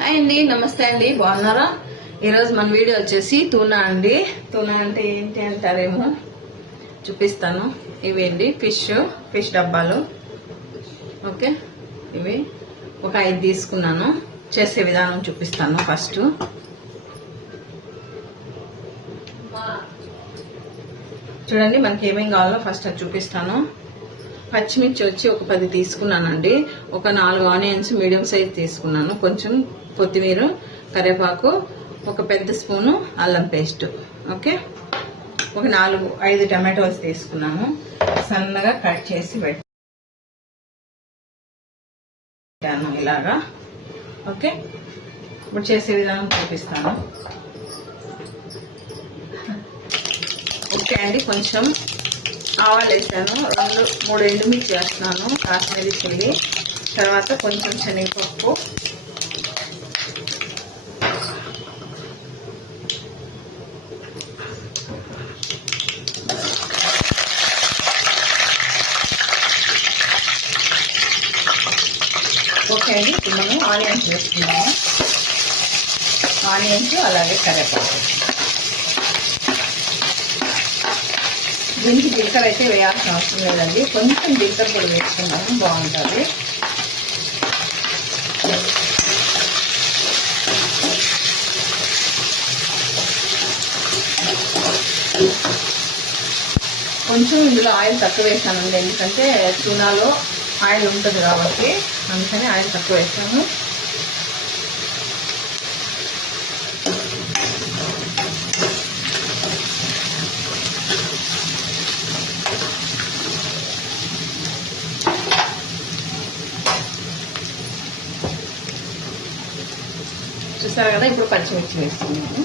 Hi అండి నమస్తే అండి బాగున్నారా? ఈరోజు మన వీడియో వచ్చేసి తూనా అండి. తూనా అంటే ఏంటి అంటారేమో? చూపిస్తాను. ఇవి అండి ఫిష్ ఫిష్ డబ్బాలు. ఓకే ఇవి ఒక ఐదు తీసుకున్నాను. చేసే విధానం చూపిస్తాను ఫస్ట్. చూడండి మనకి ఏమేం కావాలో ఫస్ట్ అది చూపిస్తాను. పచ్చిమిర్చి వచ్చి ఒక పది తీసుకున్నానండి. ఒక నాలుగు ఆనియన్స్ మీడియం సైజ్ తీసుకున్నాను. కొంచెం కొత్తిమీర కరివేపాకు ఒక పెద్ద స్పూను అల్లం పేస్ట్. ఓకే? ఒక నాలుగు ఐదు టమాటోస్ తీసుకున్నాను. సన్నగా కట్ చేసి పెట్టాను ఇలాగా. ఓకే? ఇప్పుడు చేసే విధానం చూపిస్తాను. ఓకే అండి. కొంచెం ఆవాలు వేసాను రెండు మూడు ఎండుమిర్చి వేస్తున్నాను కాశ్మీరీ చిల్లి. తర్వాత కొంచెం శనగపప్పు. ఓకే అండి ఇప్పుడు మనం ఆనియన్స్ వేసుకున్నాము ఆనియన్స్ అలాగే కరేపాకు దీనికి జీలకర్ర అయితే వేయాల్సిన అవసరం లేదండి. కొంచెం జీలకర్ర కూడా వేసుకున్నాము బాగుంటుంది. కొంచెం ఇందులో ఆయిల్ తక్కువ వేసానండి. ఎందుకంటే చునాలో ఆయిల్ ఉంటుంది కాబట్టి అందుకని ఆయిల్ తక్కువ వేసాము చూసారు కదా? ఇప్పుడు పచ్చిమిర్చి వేస్తున్నాము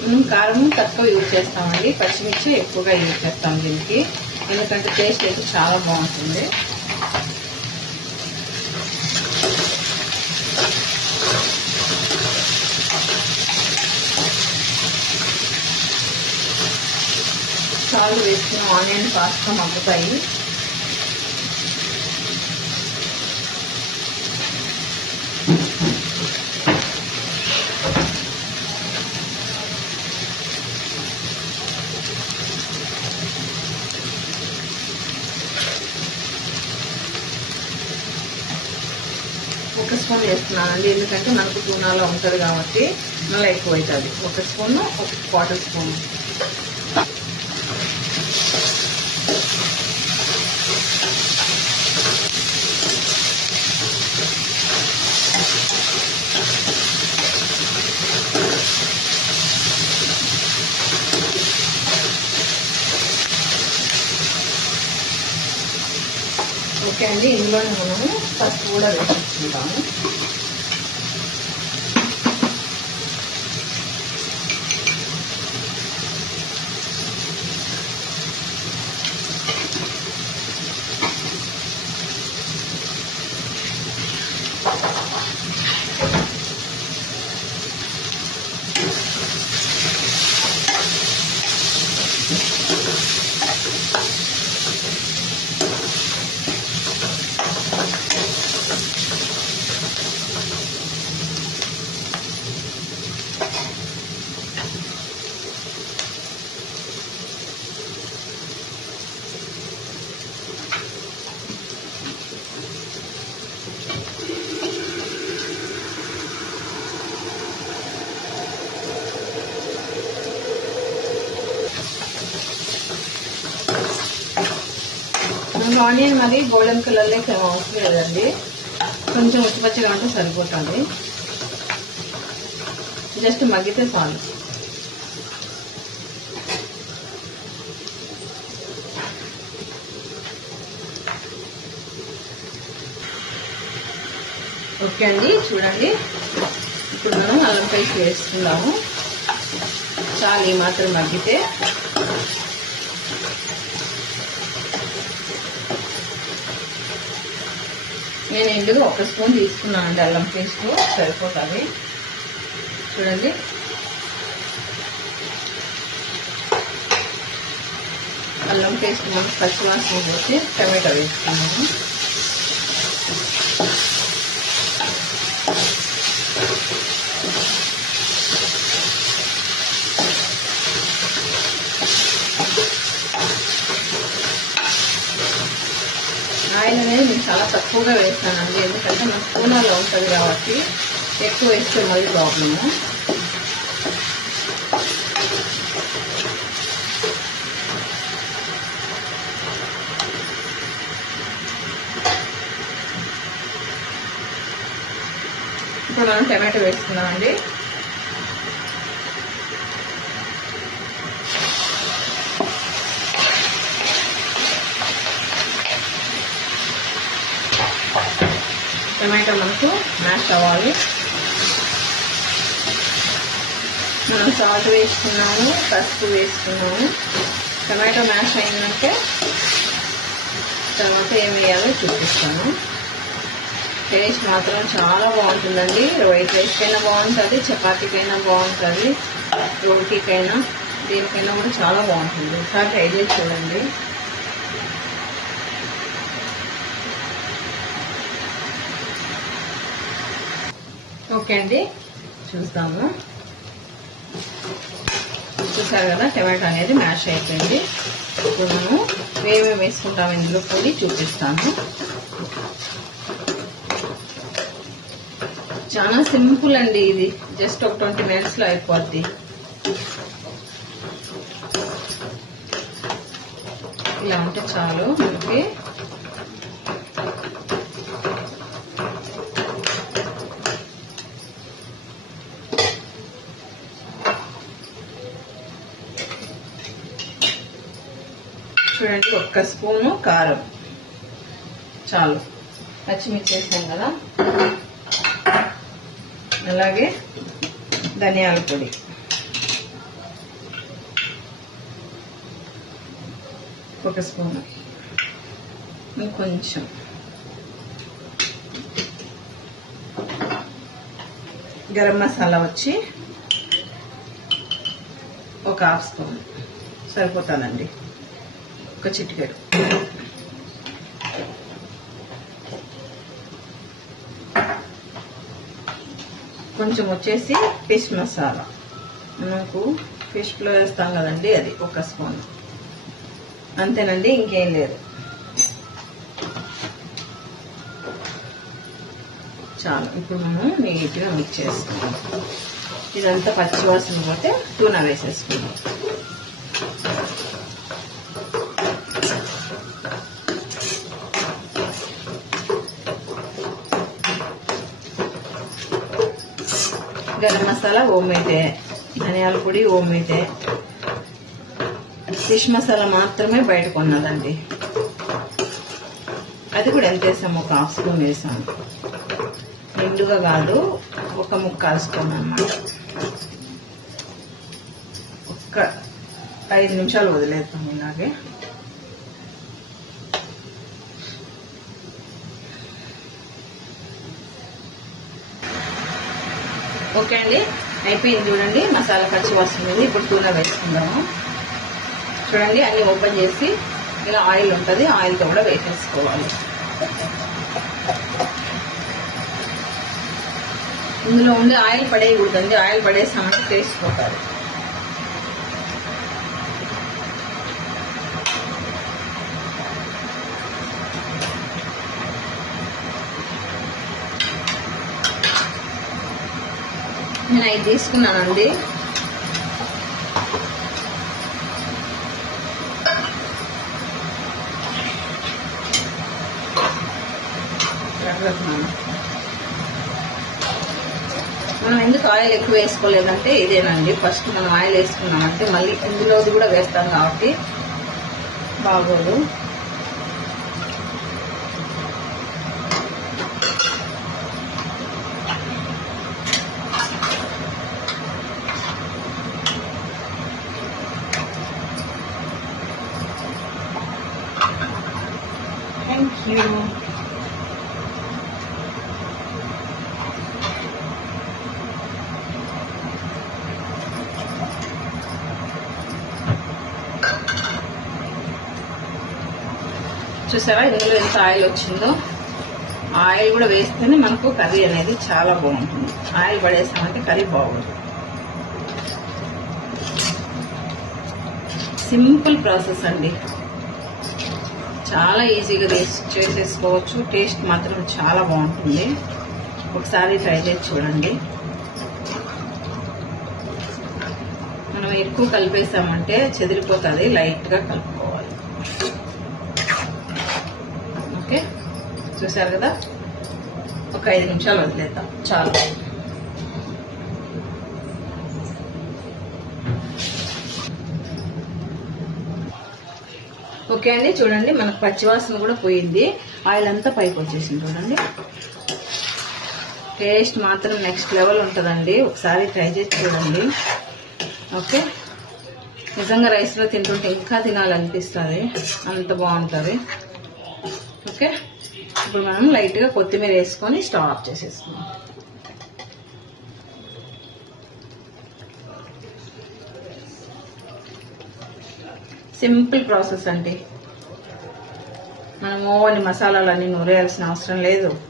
మనం కారం తక్కువ యూజ్ చేస్తామండి. పచ్చిమిర్చి ఎక్కువగా యూజ్ చేస్తాం దీనికి. ఎందుకంటే టేస్ట్ అయితే చాలా బాగుంటుంది. సాల్ట్ వేసుకున్న ఆనియన్ కాస్త మగ్గుతాయి ఒక స్పూన్ వేస్తున్నానండి. ఎందుకంటే మనకు తూనాలో ఉంటుంది కాబట్టి నల్ల ఎక్కువ అవుతుంది ఒక స్పూన్ ఒక క్వార్టర్ స్పూన్. ఓకే అండి ఇందులోనే మనము పసుపు కూడా వేసుకుంటాము మనకు ఆనియన్ మరి గోల్డెన్ కలర్లో ఏం అవసరం లేదండి. కొంచెం ఉచ్చిపచ్చిగా ఉంటే సరిపోతుంది. జస్ట్ మగ్గితే చాలు. ఓకే అండి చూడండి. ఇప్పుడు మనం అల్లం పేస్ట్ చాలు ఈ మాత్రం మగ్గితే. నేను ఎండుగా ఒక స్పూన్ తీసుకున్నాను అండి అల్లం పేస్ట్. సరిపోతుంది. చూడండి. అల్లం పేస్ట్ మనకు పచ్చివాసన పోసి టమాటో వేసుకున్నాము చాలా తక్కువగా వేస్తానండి. ఎందుకంటే మన పూనాలో ఉంటుంది కాబట్టి ఎక్కువ వేస్తే మళ్ళీ ప్రాబ్లము ఇప్పుడు మనం టమాటో వేసుకున్నామండి టమాటో మనకు? మ్యాష్ అవ్వాలి. మనం సాల్ట్ వేసుకున్నాము పసుపు వేసుకున్నాము. టమాటో మ్యాష్ అయిందంటే తర్వాత ఏం వేయాలో చూపిస్తాను. టేస్ట్ మాత్రం చాలా బాగుంటుందండి. వైట్ రైస్కైనా బాగుంటుంది చపాతీకైనా బాగుంటుంది రోటీకైనా దేనికైనా కూడా చాలా బాగుంటుంది. ఒకసారి ట్రై చేసి చూడండి. ఓకే అండి. చూస్తాము చూసారు కదా టమాటో అనేది మ్యాష్ అయిపోయింది. ఇప్పుడు మనము ఏమేమి వేసుకుంటాము ఇందులో పొడి చూపిస్తాము చాలా సింపుల్ అండి ఇది. జస్ట్ ఒక ట్వంటీ మినిట్స్లో అయిపోద్ది. ఇలా ఉంటే చాలు. మనకి చూడండి ఒక్క స్పూను కారం. చాలు. పచ్చిమిర్చి వేసాం కదా? అలాగే ధనియాల పొడి. ఒక స్పూన్. ఇంకొంచెం గరం మసాలా వచ్చి ఒక హాఫ్ స్పూన్. సరిపోతానండి ఒక చిటికెడు. కొంచెం వచ్చేసి ఫిష్ మసాలా. మనకు ఫిష్లో వేస్తాం కదండి అది ఒక స్పూన్. అంతేనండి ఇంకేం లేదు. చాలు ఇప్పుడు మనం నీట్గా మిక్స్ చేసుకుందాం. ఇదంతా పచ్చివాసన పోతే టూనా వేసేసుకుందాం. గరం మసాలా ఓమేటే ధనియాల పొడి ఓమేటే ఫిష్ మసాలా మాత్రమే బయట కొన్నదండి. అది కూడా ఎంత వేసాము ఒక హాఫ్ స్పూన్ వేసాము నిండుగా కాదు ఒక ముక్కాలు స్పూన్ అన్నమాట. ఒక్క ఐదు నిమిషాలు వదిలేద్దాం ఇలాగే. ఓకే అండి. అయిపోయింది చూడండి. మసాలా పచ్చి వస్తుంది ఇప్పుడు తూనె వేసుకుందాము. చూడండి అన్ని ఓపెన్ చేసి ఇలా ఆయిల్ ఉంటుంది. ఆయిల్తో కూడా వేసేసుకోవాలి. ఇందులో ఉండి ఆయిల్ పడేయకూడదండి. ఆయిల్ పడేసామంటే టేస్ట్ పోతారు నేను అవి తీసుకున్నానండి. మనం ఎందుకు ఆయిల్ ఎక్కువ వేసుకోలేదంటే ఇదేనండి. ఫస్ట్ మనం ఆయిల్ వేసుకున్నామంటే మళ్ళీ ఇందులోది కూడా వేస్తాం కాబట్టి బాగోదు థ్యాంక్ యూ చూసారా? ఇందులో ఎంత ఆయిల్ వచ్చిందో. ఆయిల్ కూడా వేస్తేనే మనకు కర్రీ అనేది చాలా బాగుంటుంది. ఆయిల్ పడేసామంటే కర్రీ బాగుంటుంది సింపుల్ ప్రాసెస్ అండి. చాలా ఈజీగా చేసేసుకోవచ్చు. టేస్ట్ మాత్రం చాలా బాగుంటుంది. ఒకసారి ట్రై చేసి చూడండి. మనం ఎక్కువ కలిపేసామంటే చెదిరిపోతుంది లైట్గా కలుపుకోవాలి. ఓకే చూసారు కదా? ఒక ఐదు నిమిషాలు వదిలేద్దాం. చాలు. ఓకే అండి. చూడండి మనకు పచ్చివాసన కూడా పోయింది. ఆయిల్ అంతా పైకి వచ్చేసింది చూడండి. టేస్ట్ మాత్రం నెక్స్ట్ లెవెల్ ఉంటుందండి. ఒకసారి ట్రై చేసి చూడండి. ఓకే. నిజంగా రైస్లో తింటుంటే ఇంకా తినాలనిపిస్తుంది. అంత బాగుంటుంది. ఓకే. ఇప్పుడు మనం లైట్గా కొత్తిమీర వేసుకొని స్టవ్ ఆఫ్ చేసేసుకుందాం. సింపుల్ ప్రాసెస్ అండి. మనం ఓవని మసాలాలన్నీ నూరేయాల్సిన అవసరం లేదు.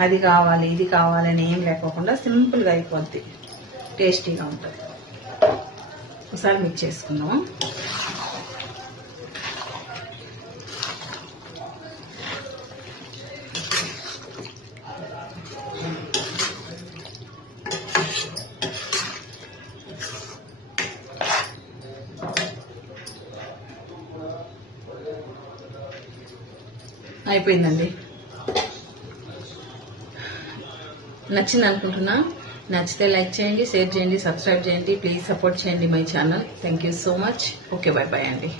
అది కావాలి ఇది కావాలి అని ఏం లేకోకుండా సింపుల్గా అయిపోద్ది. టేస్టీగా ఉంటుంది. ఒకసారి మిక్స్ చేసుకుందాం అయిపోయిందండి. నచ్చింది అనుకుంటున్నా. నచ్చితే లైక్ చేయండి షేర్ చేయండి సబ్స్క్రైబ్ చేయండి. ప్లీజ్ సపోర్ట్ చేయండి my channel. Thank you so much. Okay bye bye అండి.